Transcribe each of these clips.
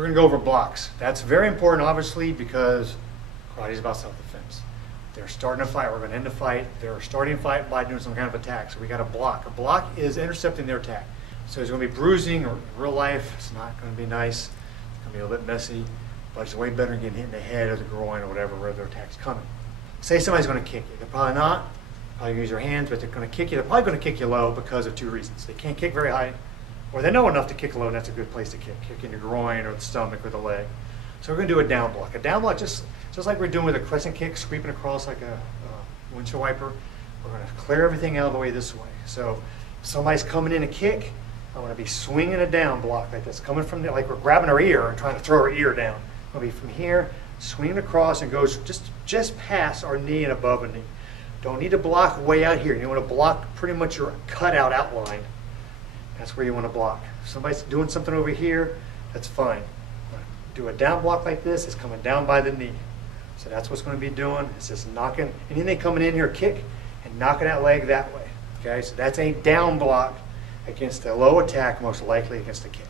we're going to go over blocks. That's very important, obviously, because karate is about self-defense. They're starting a fight, we're going to end the fight. They're starting a fight by doing some kind of attack, so we got a block. A block is intercepting their attack. So there's going to be bruising, or in real life, it's not going to be nice. It's going to be a little bit messy, but it's way better than getting hit in the head or the groin or whatever, where their attack's coming. Say somebody's going to kick you. They're probably not. Probably use their hands, but they're going to kick you. They're probably going to kick you low because of two reasons. They can't kick very high, or they know enough to kick low, and that's a good place to kick. Kick in your groin or the stomach or the leg. So we're going to do a down block. A down block, just like we're doing with a crescent kick, sweeping across like a windshield wiper. We're going to clear everything out of the way this way. So if somebody's coming in a kick, I'm going to be swinging a down block like this, coming from there, like we're grabbing our ear and trying to throw our ear down. It'll be from here, swinging across, and goes just past our knee and above a knee. Don't need to block way out here. You want to block pretty much your cutout outline. That's where you want to block. If somebody's doing something over here, that's fine. Do a down block like this, it's coming down by the knee. So that's what's going to be doing. It's just knocking anything coming in here, kick, and knocking that leg that way. Okay, so that's a down block against a low attack, most likely against a kick.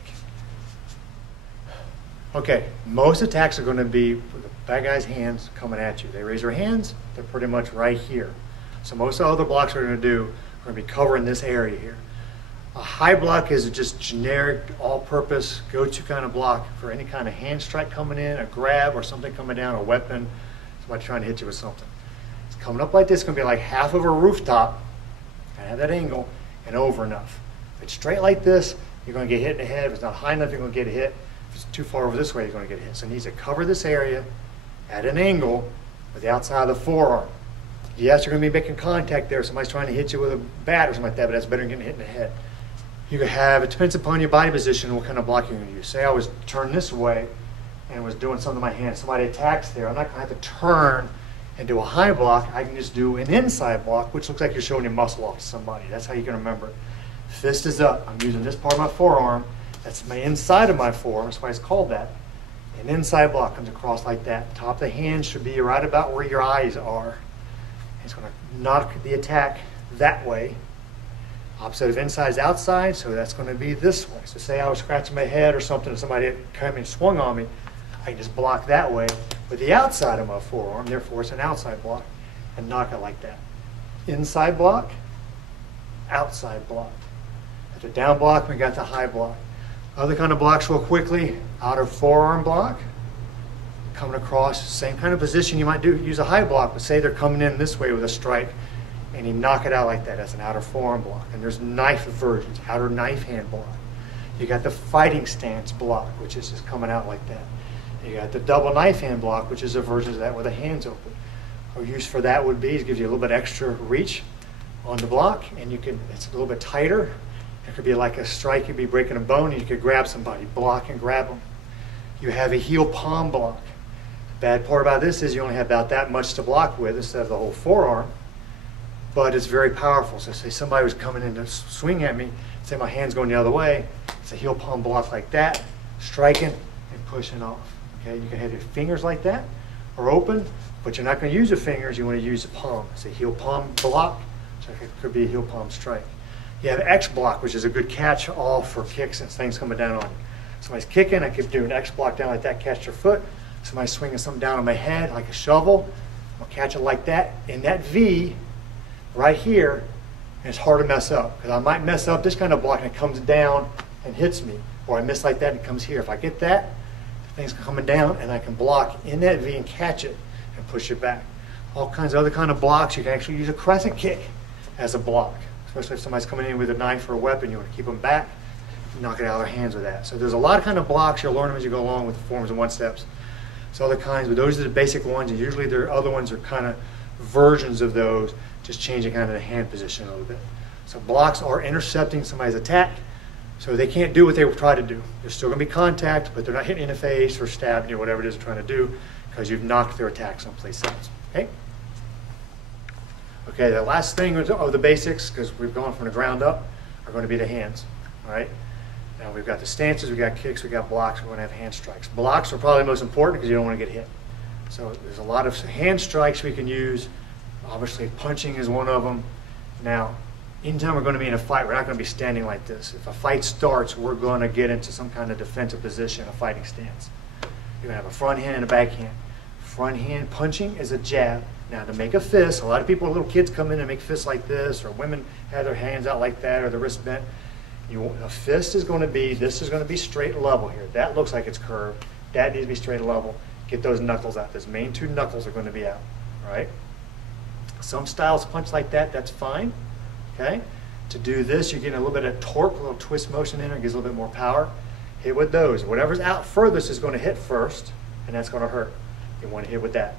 Okay, most attacks are going to be with the bad guy's hands coming at you. They raise their hands, they're pretty much right here. So most of the other blocks we're going to do are going to be covering this area here. A high block is just generic, all-purpose, go-to kind of block for any kind of hand strike coming in, a grab or something coming down, a weapon, somebody trying to hit you with something. It's coming up like this, it's going to be like half of a rooftop, and have that angle, and over enough. If it's straight like this, you're going to get hit in the head. If it's not high enough, you're going to get a hit. If it's too far over this way, you're going to get hit. So it needs to cover this area at an angle with the outside of the forearm. Yes, you're going to be making contact there. Somebody's trying to hit you with a bat or something like that, but that's better than getting hit in the head. You could have, it depends upon your body position, what kind of block you're going to use. Say I was turned this way and was doing something with my hand. Somebody attacks there. I'm not going to have to turn and do a high block. I can just do an inside block, which looks like you're showing your muscle off to somebody. That's how you can remember it. Fist is up. I'm using this part of my forearm. That's my inside of my forearm. That's why it's called that. An inside block comes across like that. Top of the hand should be right about where your eyes are. It's going to knock the attack that way. Opposite of inside is outside, so that's going to be this way. So say I was scratching my head or something and somebody came and swung on me, I can just block that way with the outside of my forearm, therefore it's an outside block, and knock it like that. Inside block, outside block. At the down block, we got the high block. Other kind of blocks real quickly, outer forearm block, coming across, same kind of position you might use a high block, but say they're coming in this way with a strike, and you knock it out like that. That's an outer forearm block. And there's knife versions, outer knife hand block. You got the fighting stance block, which is just coming out like that. You got the double knife hand block, which is a version of that where the hand's open. Our use for that would be, it gives you a little bit extra reach on the block, and it's a little bit tighter. It could be like a strike, you'd be breaking a bone, and you could grab somebody, block and grab them. You have a heel palm block. The bad part about this is you only have about that much to block with instead of the whole forearm. But it's very powerful. So say somebody was coming in to swing at me, say my hand's going the other way, it's a heel palm block like that, striking and pushing off. Okay, you can have your fingers like that or open, but you're not going to use your fingers, you want to use the palm. It's a heel palm block, so it could be a heel palm strike. You have X block, which is a good catch-all for kicks and things coming down on you. Somebody's kicking, I could do an X block down like that, catch their foot. Somebody's swinging something down on my head like a shovel, I'll catch it like that. In that V, right here, and it's hard to mess up because I might mess up this kind of block and it comes down and hits me, or I miss like that and it comes here. If I get that, the thing's coming down and I can block in that V and catch it and push it back. All kinds of other kind of blocks. You can actually use a crescent kick as a block, especially if somebody's coming in with a knife or a weapon. You want to keep them back, knock it out of their hands with that. So there's a lot of kind of blocks. You'll learn them as you go along with the forms and one steps. So other kinds, but those are the basic ones, and usually there are other ones are kind of versions of those, just changing kind of the hand position a little bit. So blocks are intercepting somebody's attack, so they can't do what they try to do. There's still going to be contact, but they're not hitting you in the face or stabbing you or whatever it is they're trying to do because you've knocked their attack someplace else. Okay? Okay, the last thing of the basics, because we've gone from the ground up, are going to be the hands. All right? Now we've got the stances, we've got kicks, we've got blocks, we're going to have hand strikes. Blocks are probably the most important because you don't want to get hit. So there's a lot of hand strikes we can use. Obviously punching is one of them. Now, anytime we're going to be in a fight, we're not going to be standing like this. If a fight starts, we're going to get into some kind of defensive position, a fighting stance. You're going to have a front hand and a back hand. Front hand punching is a jab. Now to make a fist, a lot of people, little kids come in and make fists like this, or women have their hands out like that, or the wrist bent. A fist is going to be, this is going to be straight level here. That looks like it's curved. That needs to be straight level. Get those knuckles out. Those main two knuckles are going to be out, right? Some styles punch like that, that's fine, okay? To do this, you're getting a little bit of torque, a little twist motion in there, gives a little bit more power. Hit with those. Whatever's out furthest is going to hit first, and that's going to hurt. You want to hit with that.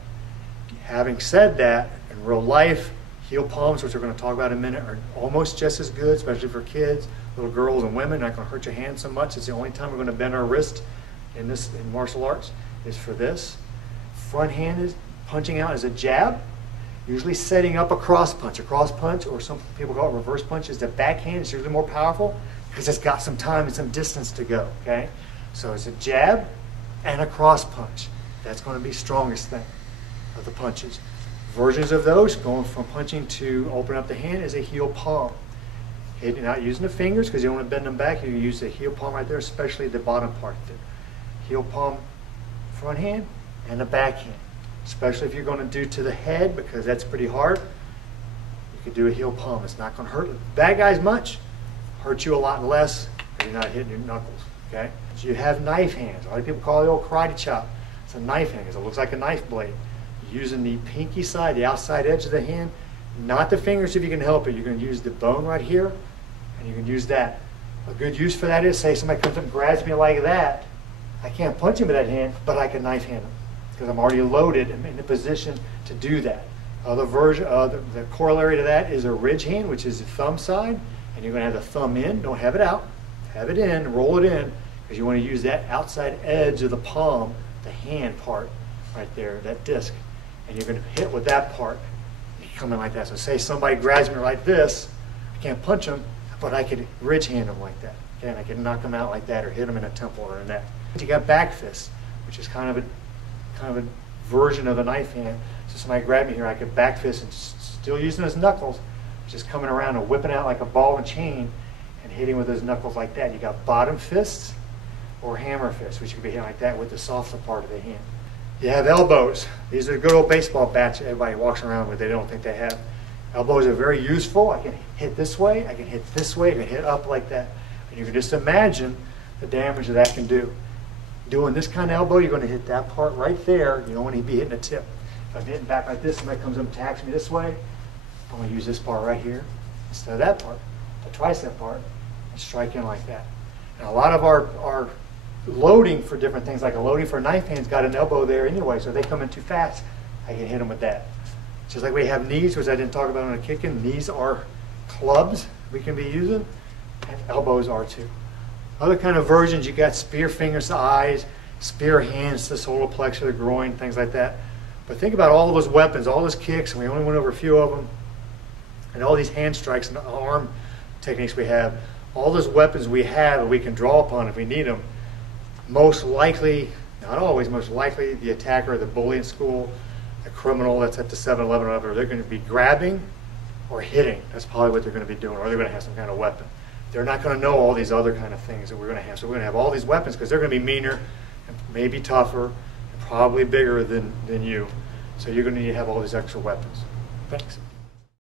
Having said that, in real life, heel palms, which we're going to talk about in a minute, are almost just as good, especially for kids, little girls and women. Not going to hurt your hand so much. It's the only time we're going to bend our wrist in martial arts is for this. Front hand is punching out as a jab, usually setting up a cross punch. A cross punch, or some people call it reverse punch, is the backhand. It's usually more powerful because it's got some time and some distance to go, okay? So it's a jab and a cross punch. That's going to be strongest thing of the punches. Versions of those, going from punching to open up the hand, is a heel palm. Hitting, not using the fingers because you don't want to bend them back. You use the heel palm right there, especially the bottom part there. Heel palm, front hand, and the back hand. Especially if you're going to do to the head, because that's pretty hard. You could do a heel palm. It's not going to hurt bad guys much. Hurt you a lot less because you're not hitting your knuckles. Okay. So you have knife hands. A lot of people call it the old karate chop. It's a knife hand because it looks like a knife blade. Using the pinky side, the outside edge of the hand, not the fingers if you can help it. You're going to use the bone right here, and you can use that. A good use for that is, say somebody comes up and grabs me like that. I can't punch him with that hand, but I can knife hand him because I'm already loaded and in the position to do that. Other version, the corollary to that is a ridge hand, which is the thumb side, and you're going to have the thumb in. Don't have it out. Have it in. Roll it in because you want to use that outside edge of the palm, the hand part right there, that disc, and you're going to hit with that part. You come in like that. So say somebody grabs me like this, I can't punch them, but I could ridge hand them like that. Okay, and I can knock them out like that, or hit them in a temple or a neck. You got back fists, which is kind of a version of a knife hand. So somebody grabbed me here, I could back fist and still using his knuckles, just coming around and whipping out like a ball and chain and hitting with his knuckles like that. You got bottom fists or hammer fists, which you could be hitting like that with the softer part of the hand. You have elbows. These are the good old baseball bats everybody walks around with. They don't think they have. Elbows are very useful. I can hit this way, I can hit this way, I can hit up like that. And you can just imagine the damage that can do. Doing this kind of elbow, you're going to hit that part right there. You don't want to be hitting the tip. If I'm hitting back like this, somebody comes up and attacks me this way, I'm going to use this part right here instead of that part, the tricep part, and strike in like that. And a lot of our loading for different things, like a loading for a knife hand's got an elbow there anyway, so if they come in too fast, I can hit them with that. Just like we have knees, which I didn't talk about on the kicking. Knees are clubs we can be using, and elbows are too. Other kind of versions, you got spear fingers to eyes, spear hands to solar plexus, the groin, things like that. But think about all those weapons, all those kicks, and we only went over a few of them, and all these hand strikes and arm techniques we have. All those weapons we have that we can draw upon if we need them. Most likely, not always, most likely the attacker, the bully in school, the criminal that's at the 7-Eleven or whatever, they're going to be grabbing or hitting. That's probably what they're going to be doing, or they're going to have some kind of weapon. They're not going to know all these other kind of things that we're going to have. So we're going to have all these weapons because they're going to be meaner, and maybe tougher, and probably bigger than you. So you're going to need to have all these extra weapons. Thanks.